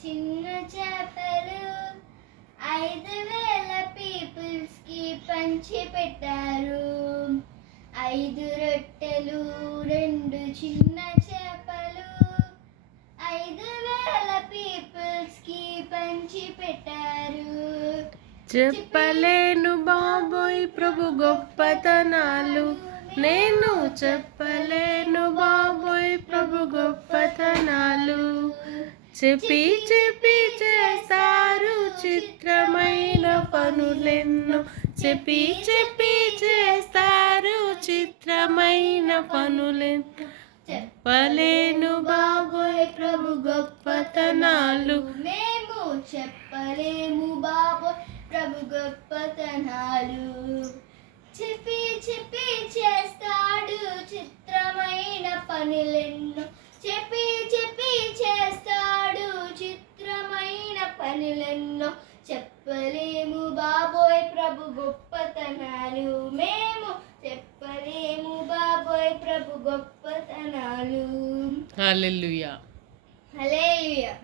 చిన్న చేపలు ఐదు వేల పీపుల్స్కి పంచి పెట్టారు. ఐదు రొట్టెలు రెండు చిన్న చేపలు ఐదు వేల పీపుల్స్కి పంచి పెట్టారు. చెప్పలేను బాబోయ్ ప్రభు గొప్పతనాలు నేను చెప్పలే ప్రభు గొప్పతనాలు చెప్పి చెప్పి చేస్తారు చిత్రమైన పనులెన్నో. చెప్పి చెప్పి చేస్తారు చిత్రమైన పనులెన్నో. చెప్పలేను బాబోయ్ ప్రభు గొప్పతనాలు మేము చెప్పలేము బాబోయ్ ప్రభు గొప్పతనాలు చెప్పి చెప్పి చేస్తాడు చిత్రమైన పనులెన్నో చెప్పి చెప్పి చేస్తాడు చిత్రమైన పనులెన్నో. చెప్పలేము బాబోయ్ ప్రభు గొప్పతనాలు. మేము చెప్పలేము బాబోయ్ ప్రభు గొప్పతనాలు. హల్లెలూయా హల్లెలూయా